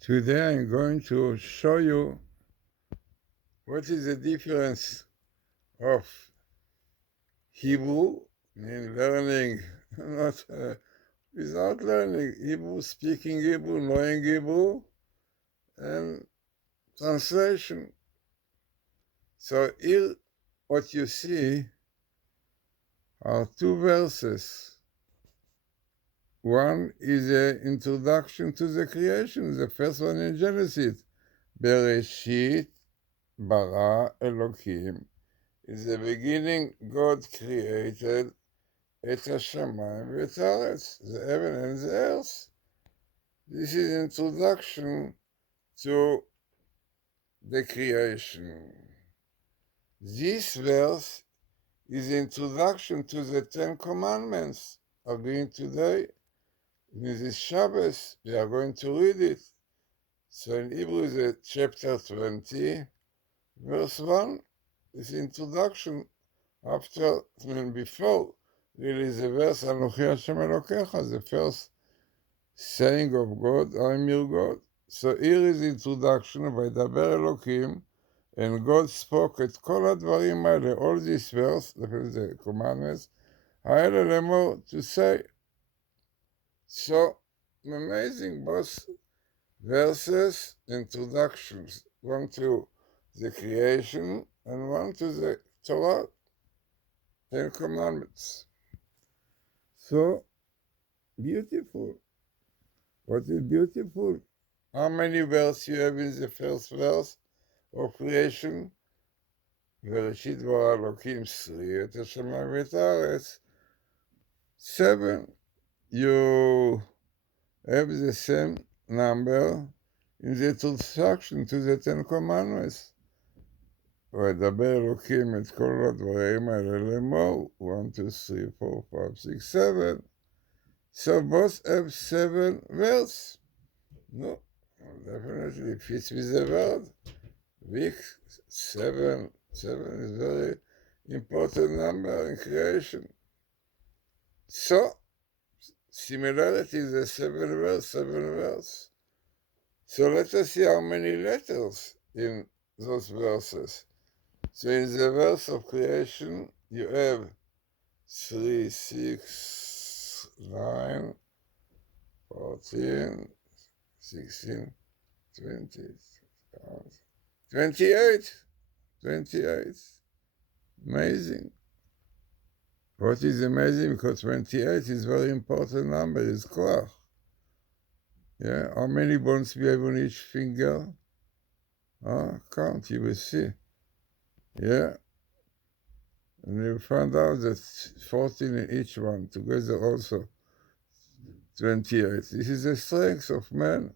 Today I'm going to show you what is the difference of Hebrew, in learning, not without learning Hebrew, speaking Hebrew, knowing Hebrew, and translation. So here what you see are two verses. One is an introduction to the creation, the first one in Genesis. Bereshit bara Elohim. In the beginning, God created et hashamayim v'et haaretz, the heaven and the earth. This is introduction to the creation. This verse is introduction to the Ten Commandments. Again today, in this Shabbos, we are going to read it. So in Hebrew, the chapter 20, verse 1, is introduction after, before, really the verse, Anochi Hashem Elokecha, the first saying of God, I am your God. So here is introduction, Vaydaber Elokim, and God spoke at kol hadvarim haele, all these verse, the commandments, haele lemor, to say. So, amazing both verses, introductions, one to the creation and one to the Torah, Ten Commandments. So, beautiful. What is beautiful? How many verses you have in the first verse of creation? Bereshit bara Elokim 3, et hashamayim v'et haaretz. 7. You have the same number in the introduction to the Ten Commandments. וידבר אלוקים את כל הדברים האלה לאמור, 1, 2, 3, 4, 5, 6, 7. So both have 7 verses. No, definitely fits with the word. Week 7. 7 is very important number in creation. So, similarity is the 7 verse. So let us see how many letters in those verses. So in the verse of creation, you have 3, 6, 9, 14, 16, 20, 28. 28. Amazing. What is amazing? Because 28 is a very important number, it's koach. Yeah, how many bones we have on each finger? Count, you will see. Yeah. And you find out that 14 in each one, together also 28. This is the strength of man.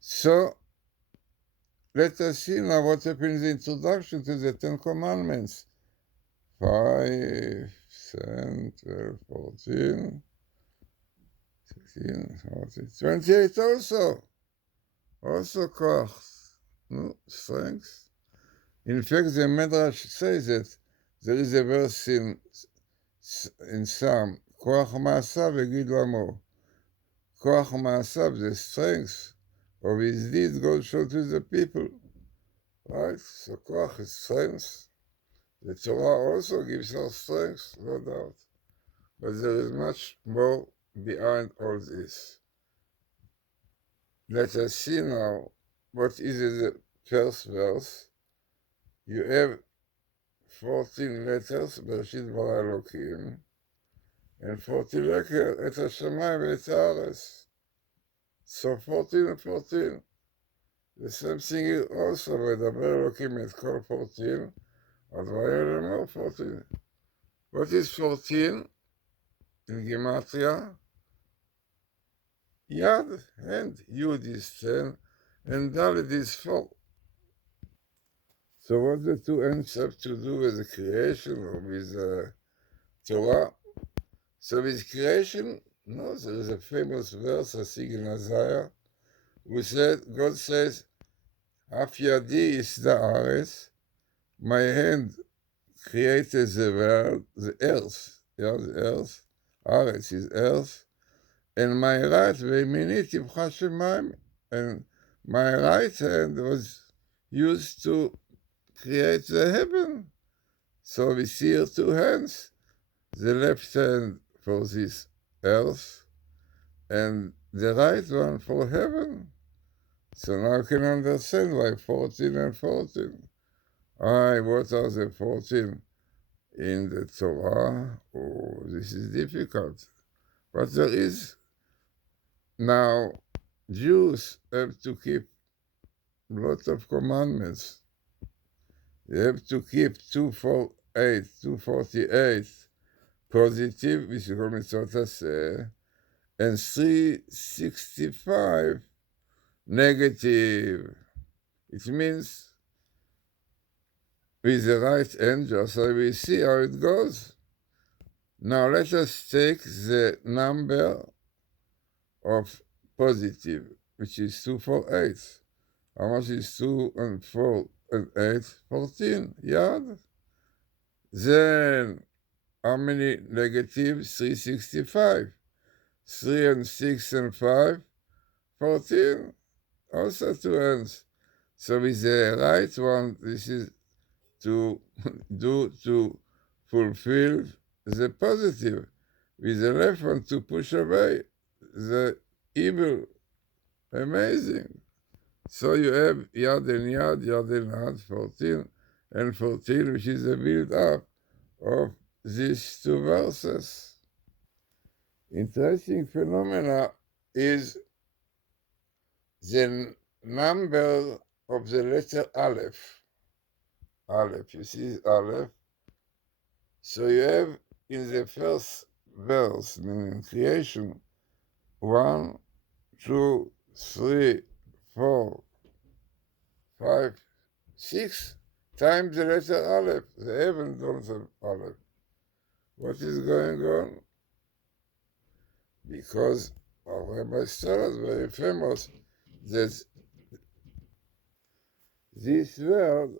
So, let us see now what happens in the introduction to the Ten Commandments. 5, 10, 12, 14, 16, 14, 28 also. Also koach. No, strength. In fact, the Midrash says that there is a verse in Psalm, Koach Ma'asav Egid Lamo. Koach Ma'asav, the strength of his deeds, God showed to the people. Right? So Koach is strength. The Torah also gives us strength, no doubt. But there is much more behind all this. Let us see now what is the first verse. You have 14 letters, Bereshit bara Elokim, and 14 letters, et hashamayim v'et haaretz. So 14 and 14. The same thing is also, וידבר אלוקים את כל 14, הדברים האלה 14. What is 14 in Gematria? Yad, hand, Yud is 10, and Dalet is 4. So what the two ends have to do with the creation or with Torah? So with creation, no, there is a famous verse, I think in Isaiah, who said, God says, Af yadi is the haaretz, my hand created the world, the earth, yeah, the earth, haaretz is earth, and my right, וימיני תבחש שמיים. And my right hand was used to create the heaven. So we see here two hands, the left hand for this earth, and the right one for heaven. So now you can understand why 14 and 14. What are the 14 in the Torah? Oh, this is difficult. But there is now, Jews have to keep lots of commandments. They have to keep 248, 248 positive, which is called mitzvot aseh, and 365 negative. It means with the right hand, just so we see how it goes. Now let us take the number of positive, which is 248. How much is 2 and 4 and 8? 14 yard. Then how many negatives? 365. 3 and 6 and 5, 14. Also two hands. So with the right one, this is to to fulfill the positive. With the left one, to push away the evil. Amazing. So you have yad and yad, 14 and 14, which is the build-up of these two verses. Interesting phenomena is the number of the letter Aleph. Aleph, you see Aleph? So you have in the first verse, meaning creation, 1, 2, 3, 4, 5, 6 times the letter Aleph. The heaven don't have Aleph. What is going on? Because our Rabbi Stella is very famous that this world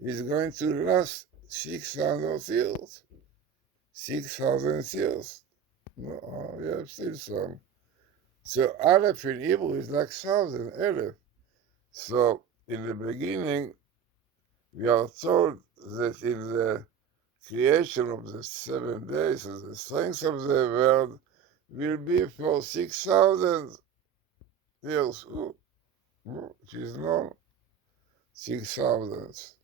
is going to last 600 years. 6,000 years. No, we have still some. So Aleph in Hebrew is like 1,000, Aleph. So in the beginning, we are told that in the creation of the 7 days, the strength of the world will be for 6,000 years. It is known, 6,000.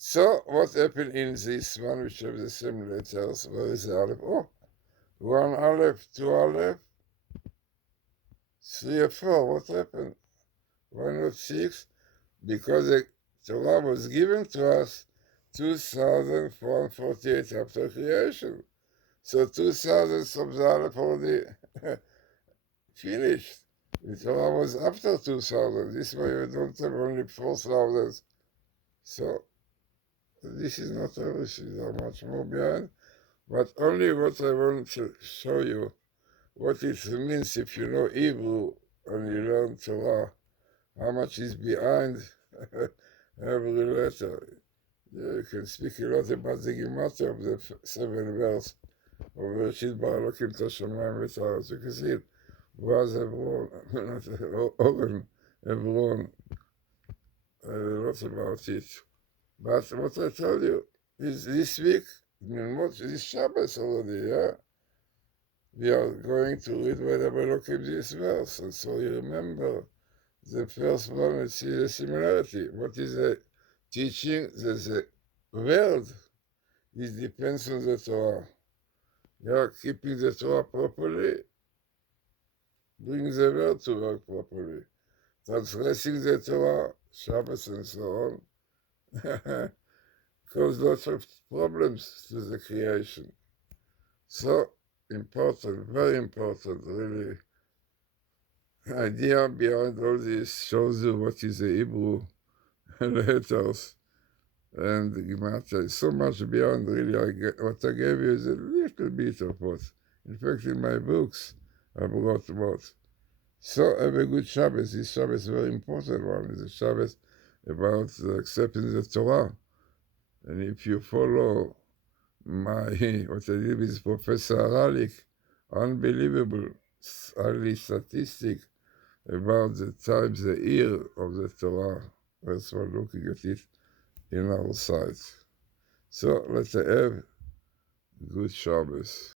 So what happened in this one, which have the same letters? Where is the Aleph? Oh, 1 Aleph, 2 Aleph, 3 or 4. What happened? Why not 6? Because the Torah was given to us 2,448 after creation. So 2,000 of the Aleph already finished. The Torah was after 2,000. This way you don't have only 4,000. So this is not everything. There are much more behind. But only what I want to show you, what it means if you know Hebrew and you learn Torah, how much is behind every letter. You can speak a lot about the gematria of the 7 verse of Bereshit bara Elokim את השמיים ואת הארץ. You can see it. Was Hebron, not Oren, Hebron, lots about it. But what I tell you is this week, this Shabbos already, yeah? We are going to read whatever Elokim this verse, and so you remember the first one and see the similarity. What is the teaching? That the world depends on the Torah. You are keeping the Torah properly, bring the world to work properly. Transgressing the Torah, Shabbos and so on, cause lots of problems to the creation. So important, very important, really. The idea behind all this shows you what is the Hebrew letters and the gematria is so much beyond, really. What I gave you is a little bit of what. In fact, in my books, I brought what. So have a good Shabbos. This Shabbos is a very important one. It's a Shabbos about accepting the Torah. And if you follow what I did with Professor Aralik, unbelievable. only statistic about the times the year of the Torah as we're looking at it in our sight. So let's have good Shabbos.